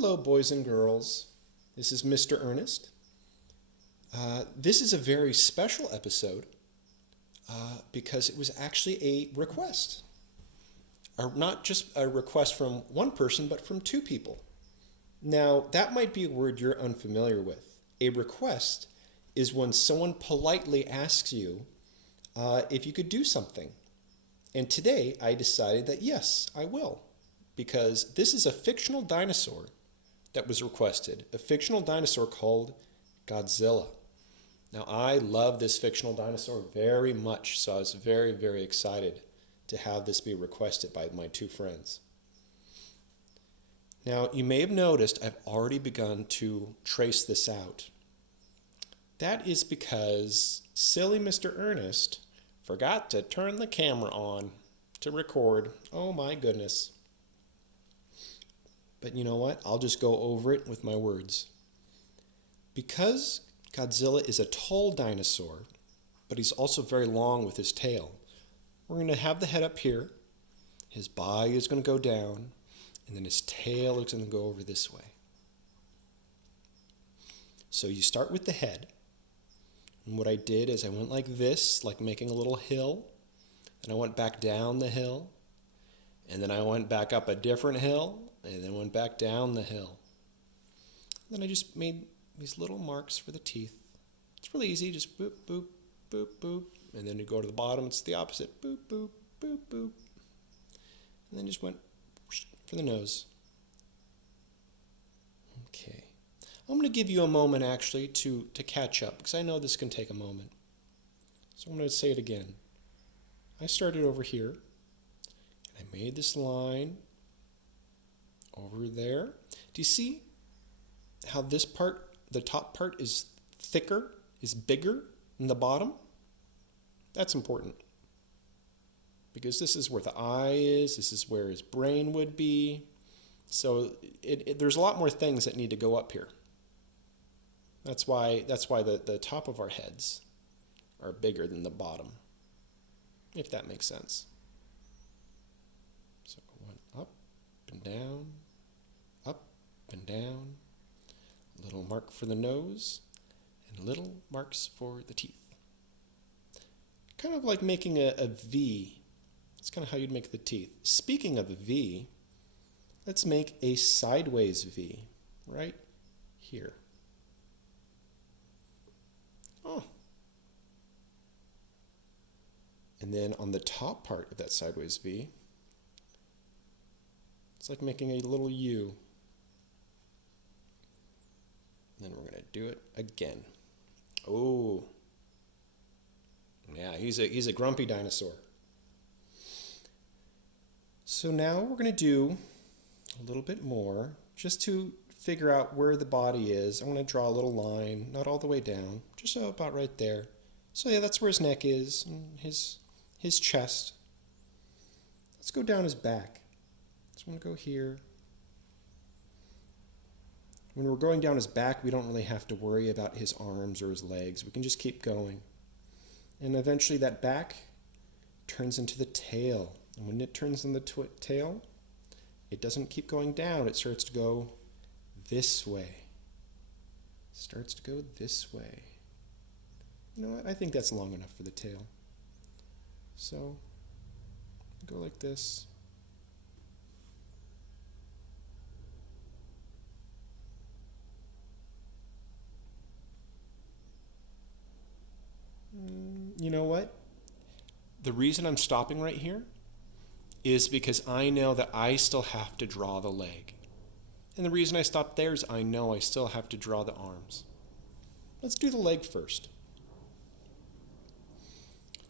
Hello, boys and girls. This is Mr. Ernest. This is a very special episode because it was actually a request. Not just a request from one person, but from two people. Now, that might be a word you're unfamiliar with. A request is when someone politely asks you if you could do something. And today I decided that yes, I will. Because this is a fictional dinosaur that was requested. A fictional dinosaur called Godzilla. Now, I love this fictional dinosaur very much, so I was very, very excited to have this be requested by my two friends. Now, you may have noticed I've already begun to trace this out. That is because silly Mr. Ernest forgot to turn the camera on to record. Oh my goodness. But you know what? I'll just go over it with my words. Because Godzilla is a tall dinosaur, but he's also very long with his tail, we're going to have the head up here, his body is going to go down, and then his tail is going to go over this way. So you start with the head, and what I did is I went like this, like making a little hill, and I went back down the hill, and then I went back up a different hill, and then went back down the hill. Then I just made these little marks for the teeth. It's really easy, just boop, boop, boop, boop. And then you go to the bottom, it's the opposite. Boop, boop, boop, boop. And then just went for the nose. Okay. I'm going to give you a moment actually to catch up, because I know this can take a moment. So I'm going to say it again. I started over here, and I made this line over there. Do you see how this part, the top part, is thicker, is bigger than the bottom? That's important. Because this is where the eye is, this is where his brain would be. So there's a lot more things that need to go up here. That's why the top of our heads are bigger than the bottom, if that makes sense. So one up and down, up and down, a little mark for the nose, and little marks for the teeth. Kind of like making a V. That's kind of how you'd make the teeth. Speaking of a V, let's make a sideways V right here. Oh. And then on the top part of that sideways V, it's like making a little U. And then we're going to do it again. Oh. Yeah, he's a grumpy dinosaur. So now we're going to do a little bit more just to figure out where the body is. I'm going to draw a little line, not all the way down, just about right there. So yeah, that's where his neck is and his chest. Let's go down his back. So I'm going to go here. When we're going down his back, we don't really have to worry about his arms or his legs. We can just keep going. And eventually that back turns into the tail. And when it turns in the tail, it doesn't keep going down. It starts to go this way. Starts to go this way. You know what? I think that's long enough for the tail. So, go like this. You know what? The reason I'm stopping right here is because I know that I still have to draw the leg. And the reason I stopped there is I know I still have to draw the arms. Let's do the leg first.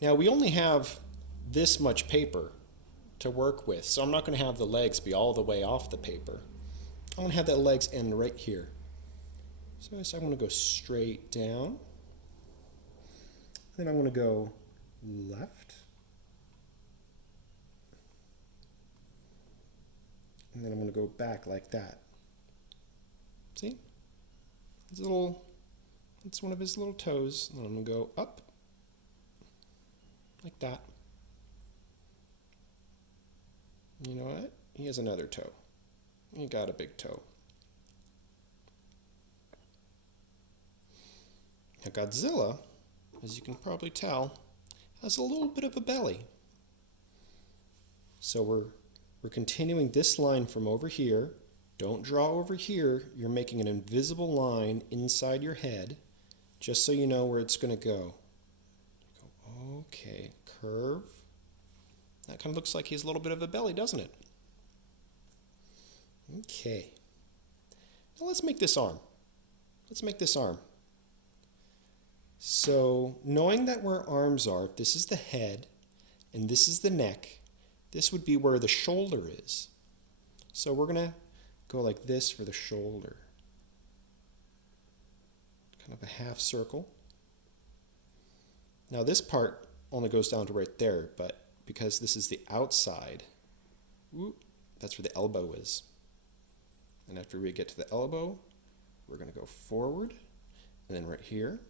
Now we only have this much paper to work with, so I'm not going to have the legs be all the way off the paper. I'm going to have that legs end right here. So I'm going to go straight down. Then I'm going to go left. And then I'm going to go back like that. See? It's one of his little toes. And then I'm going to go up like that. You know what? He has another toe. He got a big toe. Now Godzilla, as you can probably tell, has a little bit of a belly. So we're continuing this line from over here. Don't draw over here. You're making an invisible line inside your head, just so you know where it's going to go. Okay, curve. That kind of looks like he has a little bit of a belly, doesn't it? Okay. Now let's make this arm. Let's make this arm. So knowing that where arms are, if this is the head and this is the neck, this would be where the shoulder is. So we're going to go like this for the shoulder. Kind of a half circle. Now this part only goes down to right there, but because this is the outside, that's where the elbow is. And after we get to the elbow, we're going to go forward, and then right here,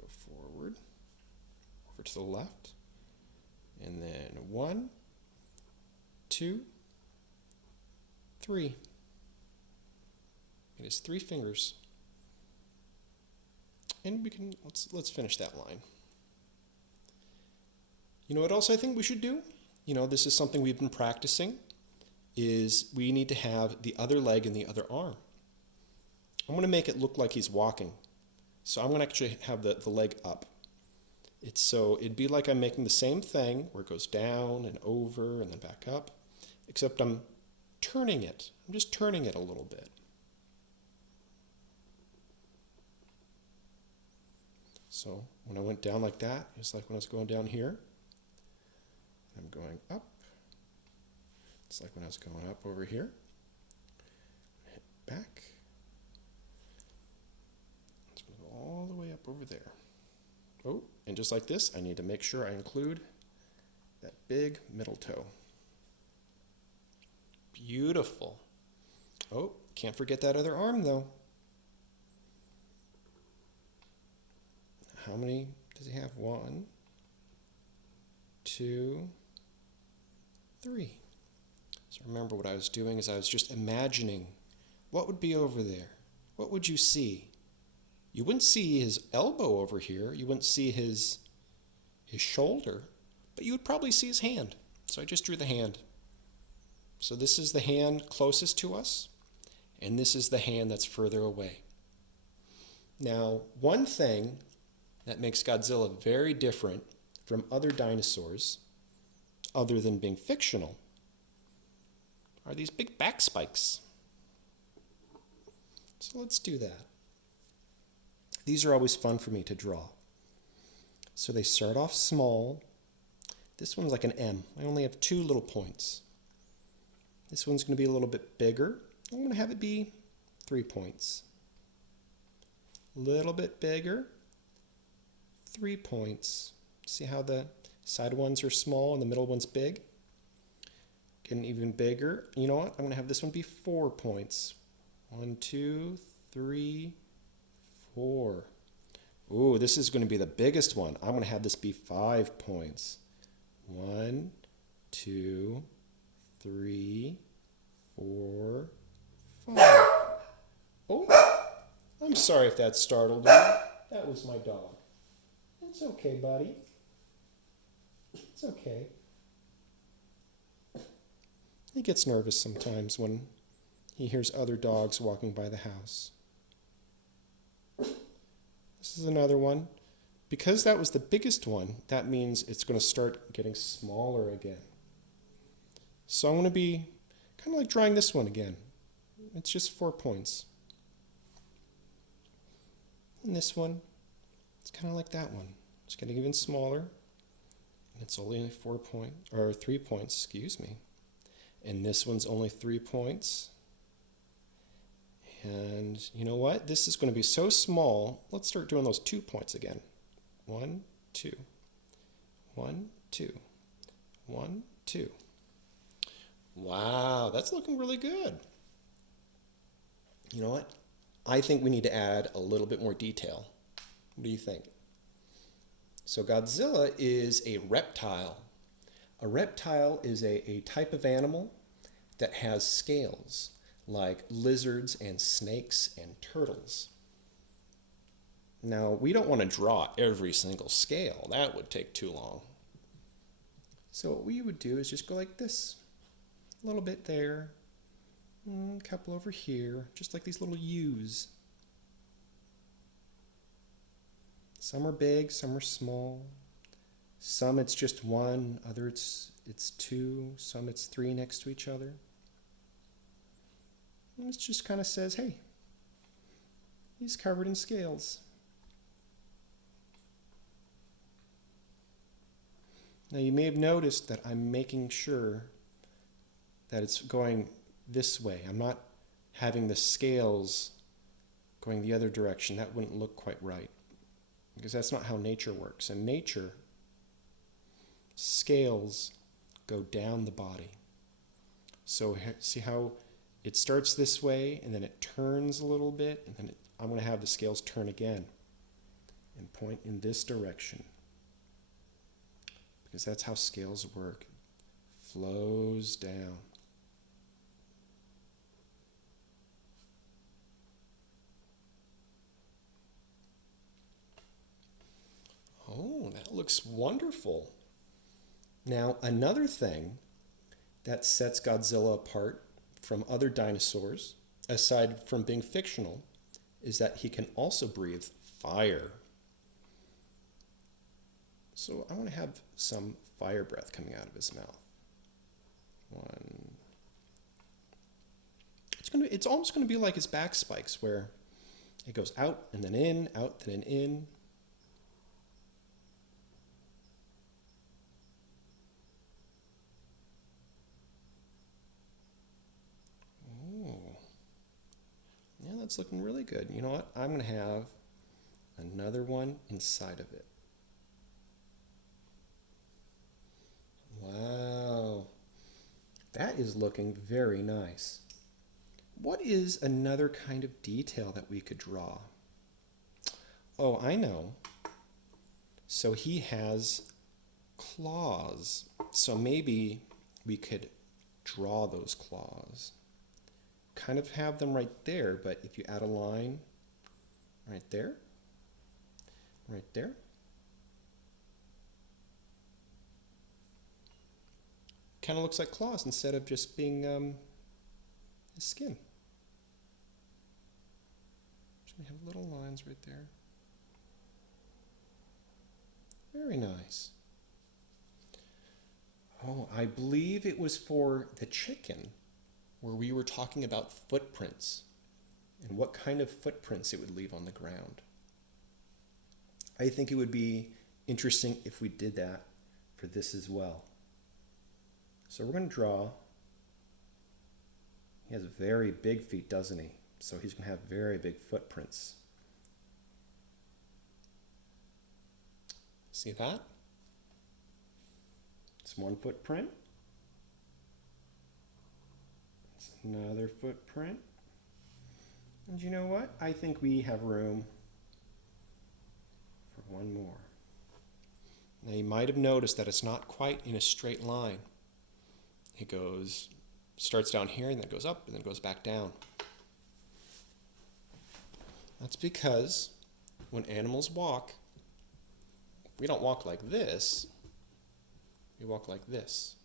go forward, over to the left, and then 1, 2, 3. It is 3 fingers. And we can let's finish that line. You know what else I think we should do? You know, this is something we've been practicing, is we need to have the other leg and the other arm. I'm going to make it look like he's walking. So I'm going to actually have the leg up. It'd be like I'm making the same thing where it goes down and over and then back up, except I'm turning it. I'm just turning it a little bit. So when I went down like that, it's like when I was going down here. I'm going up. It's like when I was going up over here. Hit back. It's going to go all the way up over there. Oh, and just like this, I need to make sure I include that big middle toe. Beautiful. Oh, can't forget that other arm though. How many does he have? 1, 2, 3. So remember what I was doing is I was just imagining what would be over there. What would you see? You wouldn't see his elbow over here. You wouldn't see his shoulder, but you would probably see his hand. So I just drew the hand. So this is the hand closest to us, and this is the hand that's further away. Now, one thing that makes Godzilla very different from other dinosaurs, other than being fictional, are these big back spikes. So let's do that. These are always fun for me to draw. So they start off small. This one's like an M. I only have 2 little points. This one's going to be a little bit bigger. I'm going to have it be 3 points. A little bit bigger, 3 points. See how the side ones are small and the middle one's big? Getting even bigger. You know what? I'm going to have this one be 4 points. 1, 2, 3, 4. Ooh, this is going to be the biggest one. I'm going to have this be 5 points. 1, 2, 3, 4, 5. Oh, I'm sorry if that startled you. That was my dog. It's okay, buddy. It's okay. He gets nervous sometimes when he hears other dogs walking by the house. This is another one. Because that was the biggest one, that means it's going to start getting smaller again. So I'm going to be kind of like drawing this one again. It's just 4 points. And this one, it's kind of like that one. It's getting even smaller. And it's only 3 points, excuse me. And this one's only 3 points. And you know what? This is going to be so small. Let's start doing those 2 points again. 1, 2. 1, 2. 1, 2. Wow, that's looking really good. You know what? I think we need to add a little bit more detail. What do you think? So Godzilla is a reptile. A reptile is a type of animal that has scales, like lizards and snakes and turtles. Now, we don't want to draw every single scale. That would take too long. So what we would do is just go like this. A little bit there, a couple over here, just like these little U's. Some are big, some are small. Some it's just one, other it's two, some it's three next to each other. And it just kind of says, hey, he's covered in scales. Now you may have noticed that I'm making sure that it's going this way. I'm not having the scales going the other direction. That wouldn't look quite right, because that's not how nature works. In nature, scales go down the body. So see how it starts this way, and then it turns a little bit, and then I'm going to have the scales turn again and point in this direction, because that's how scales work. It flows down. Oh, that looks wonderful. Now, another thing that sets Godzilla apart from other dinosaurs, aside from being fictional, is that he can also breathe fire. So I want to have some fire breath coming out of his mouth. One. It's almost going to be like his back spikes, where it goes out and then in, out and then in. Yeah, that's looking really good. You know what? I'm going to have another one inside of it. Wow. That is looking very nice. What is another kind of detail that we could draw? Oh, I know. So he has claws. So maybe we could draw those claws. Kind of have them right there, but if you add a line right there, right there, kind of looks like claws instead of just being his skin. Just gonna have little lines right there. Very nice. Oh, I believe it was for the chicken, where we were talking about footprints and what kind of footprints it would leave on the ground. I think it would be interesting if we did that for this as well. So we're going to draw. He has very big feet, doesn't he? So he's going to have very big footprints. See that? It's one footprint. Another footprint. And you know what? I think we have room for one more. Now you might have noticed that it's not quite in a straight line. It starts down here and then goes up and then goes back down. That's because when animals walk, we don't walk like this. We walk like this.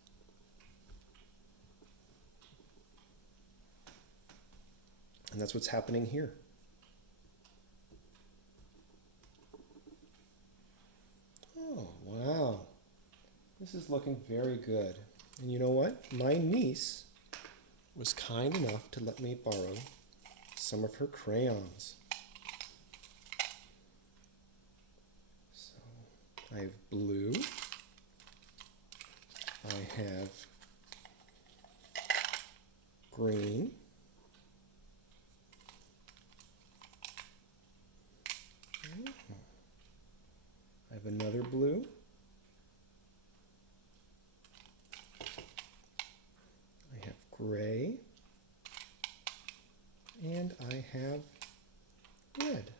And that's what's happening here. Oh, wow. This is looking very good. And you know what? My niece was kind enough to let me borrow some of her crayons. So I have blue. I have green. I have another blue. I have gray. And I have red.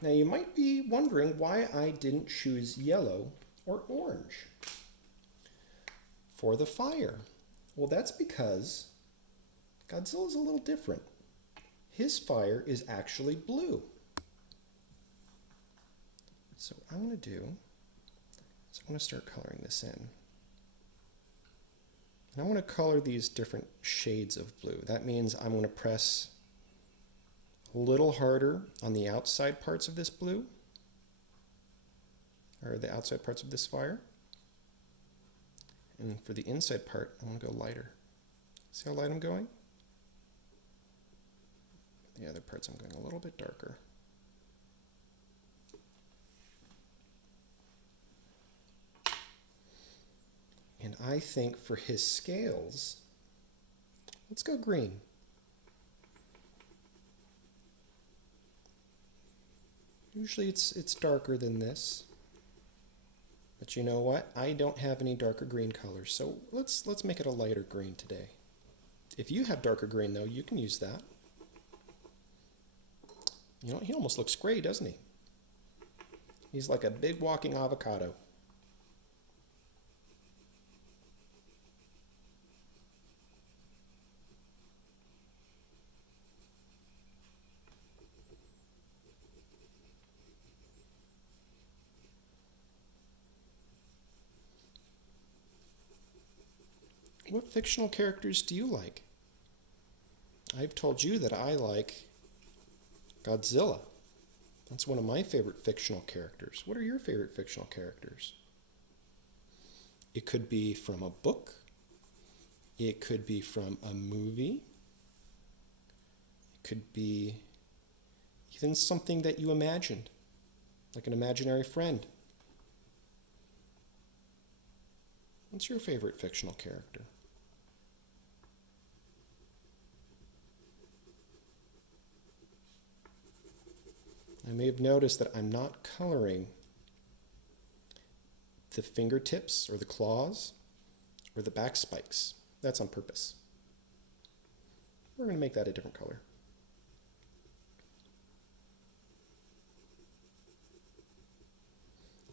Now you might be wondering why I didn't choose yellow or orange for the fire. Well, that's because Godzilla's a little different. His fire is actually blue. So what I'm going to do is I'm going to start coloring this in. And I want to color these different shades of blue. That means I'm going to press a little harder on the outside parts of this blue, or the outside parts of this fire. And for the inside part, I'm going to go lighter. See how light I'm going? The other parts I'm going a little bit darker. And I think for his scales, let's go green. Usually it's darker than this. But you know what? I don't have any darker green colors, so let's make it a lighter green today. If you have darker green though, you can use that. You know, he almost looks gray, doesn't he? He's like a big walking avocado. What fictional characters do you like? I've told you that I like Godzilla. That's one of my favorite fictional characters. What are your favorite fictional characters? It could be from a book. It could be from a movie. It could be even something that you imagined, like an imaginary friend. What's your favorite fictional character? I may have noticed that I'm not coloring the fingertips or the claws or the back spikes. That's on purpose. We're going to make that a different color.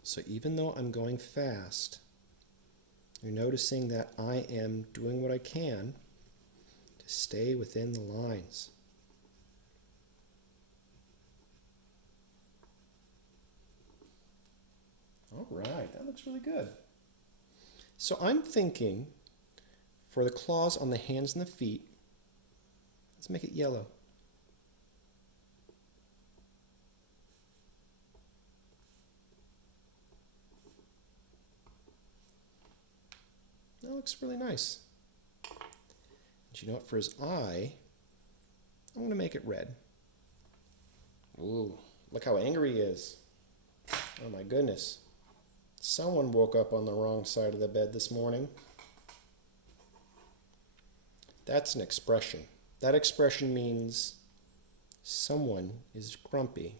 So even though I'm going fast, you're noticing that I am doing what I can to stay within the lines. All right, that looks really good. So I'm thinking for the claws on the hands and the feet, let's make it yellow. That looks really nice. And you know what, for his eye, I'm going to make it red. Ooh, look how angry he is. Oh my goodness. Someone woke up on the wrong side of the bed this morning. That's an expression. That expression means someone is grumpy.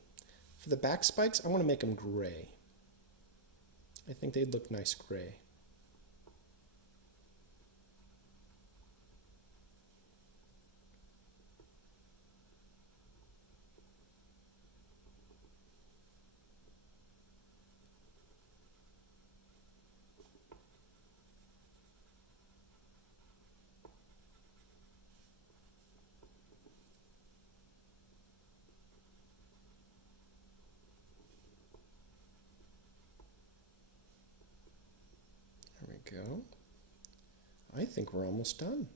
For the back spikes, I want to make them gray. I think they'd look nice gray. Go. I think we're almost done.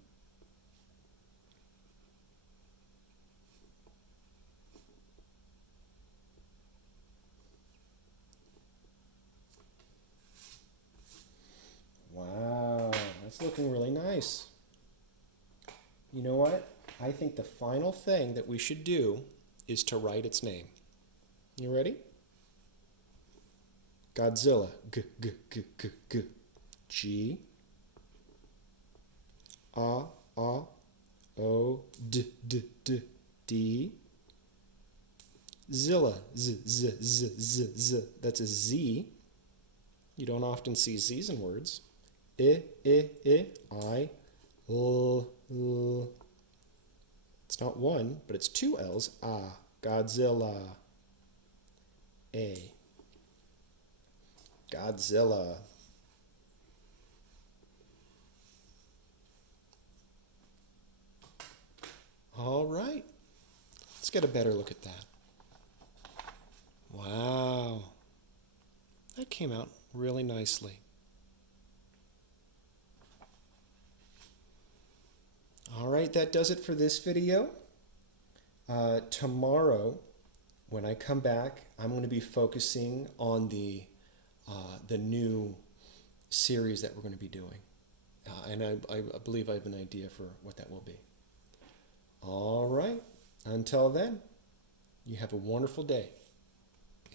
Wow, that's looking really nice. You know what? I think the final thing that we should do is to write its name. You ready? Godzilla. G, G, G, G, G. G A A O D D D D Zilla Z Z Z Z Z. That's a Z. You don't often see Z's in words. I I L L. It's not one, but it's two L's. Ah, Godzilla. A. Godzilla. All right, let's get a better look at that. Wow, came out really nicely. All right, that does it for this video. Tomorrow, when I come back, I'm going to be focusing on the new series that we're going to be doing. And I believe I have an idea for what that will be. All right, until then, you have a wonderful day.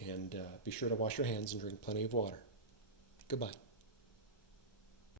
And be sure to wash your hands and drink plenty of water. Goodbye.